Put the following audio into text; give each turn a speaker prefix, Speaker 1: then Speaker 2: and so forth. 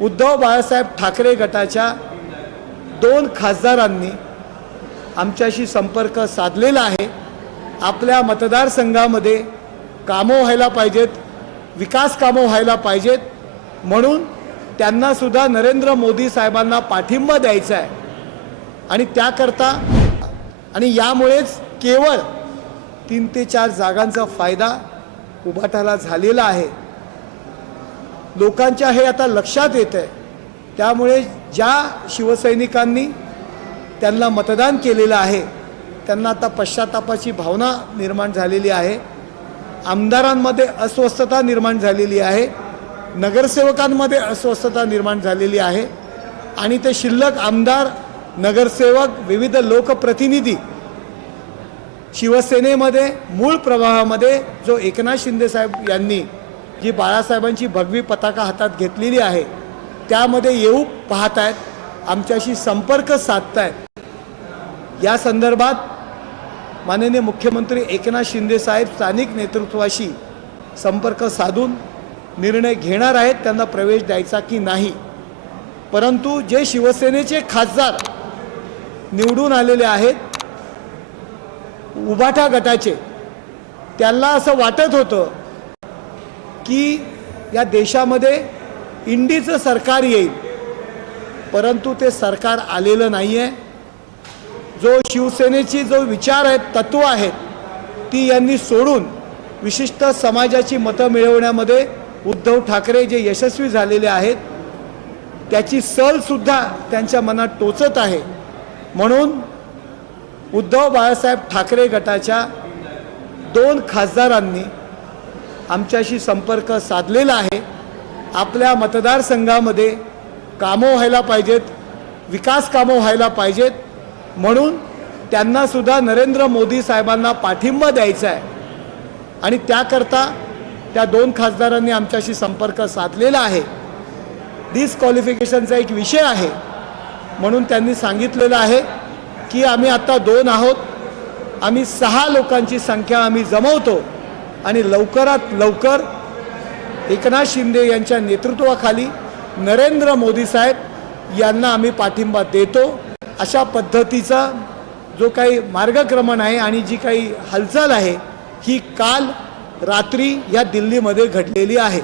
Speaker 1: उद्धव बाळासाहेब ठाकरे गटाच्या दोन खासदारांनी आमच्याशी संपर्क साधलेला आहे. आपल्या मतदारसंघामध्ये कामं व्हायला पाहिजेत विकास कामं व्हायला पाहिजेत. म्हणून त्यांनासुद्धा नरेंद्र मोदी साहेबांना पाठिंबा द्यायचा आहे. आणि त्याकरता आणि यामुळेच केवळ तीन ते चार जागांचा फायदा उभाटाला झालेला आहे. लोकांच्या हे आता लक्षात येत आहे. त्यामुळे ज्या शिवसैनिकांनी त्यांना मतदान केलेलं आहे त्यांना आता पश्चातापाची भावना निर्माण झालेली आहे. आमदारांमध्ये अस्वस्थता निर्माण झालेली आहे. नगरसेवकांमध्ये अस्वस्थता निर्माण झालेली आहे. आणि ते शिल्लक आमदार नगरसेवक विविध लोकप्रतिनिधी शिवसेनेमध्ये मूळ प्रवाहामध्ये जो एकनाथ शिंदेसाहेब यांनी जी बाळासाहेबांची भगवी पताका हातात घेतलेली आहे त्यामध्ये येऊ पाहत आहेत आमच्याशी संपर्क साधतायत. या संदर्भात माननीय मुख्यमंत्री एकनाथ शिंदेसाहेब स्थानिक नेतृत्वाशी संपर्क साधून निर्णय घेणार आहेत त्यांना प्रवेश द्यायचा की नाही. परंतु जे शिवसेनेचे खासदार निवडून आलेले आहेत उभाटा गटाचे त्यांना असं वाटत होतं की या देशामध्ये इंडीचं सरकार येईल. परंतु ते सरकार आलेलं नाही आहे जो शिवसेनेची जो विचार आहेत तत्व आहेत ती यांनी सोडून विशिष्ट समाजाची मतं मिळवण्यामध्ये उद्धव ठाकरे जे यशस्वी झालेले आहेत त्याची सलसुद्धा त्यांच्या मनात टोचत आहे. म्हणून उद्धव बाळासाहेब ठाकरे गटाच्या दोन खासदारांनी आमच्याशी संपर्क साधलेला आहे. आपल्या मतदारसंघामध्ये कामं व्हायला पाहिजेत विकास कामं व्हायला पाहिजेत. म्हणून त्यांनासुद्धा नरेंद्र मोदी साहेबांना पाठिंबा द्यायचा आहे. आणि त्याकरता त्या दोन खासदारांनी आमच्याशी संपर्क साधलेला आहे. डिस्क्वालिफिकेशनचा एक विषय आहे. म्हणून त्यांनी सांगितलेलं आहे की आम्ही आत्ता दोन आहोत. आम्ही सहा लोकांची संख्या आम्ही जमवतो. आणि लवकरात लवकर एकनाथ शिंदे यांच्या नेतृत्वाखाली नरेंद्र मोदी साहेब यांना आम्ही पाठिंबा देतो. अशा पद्धतीचा जो काही मार्गक्रमण आहे आणि जी काही हालचाल आहे ही काल रात्री या दिल्लीमध्ये घडलेली आहे.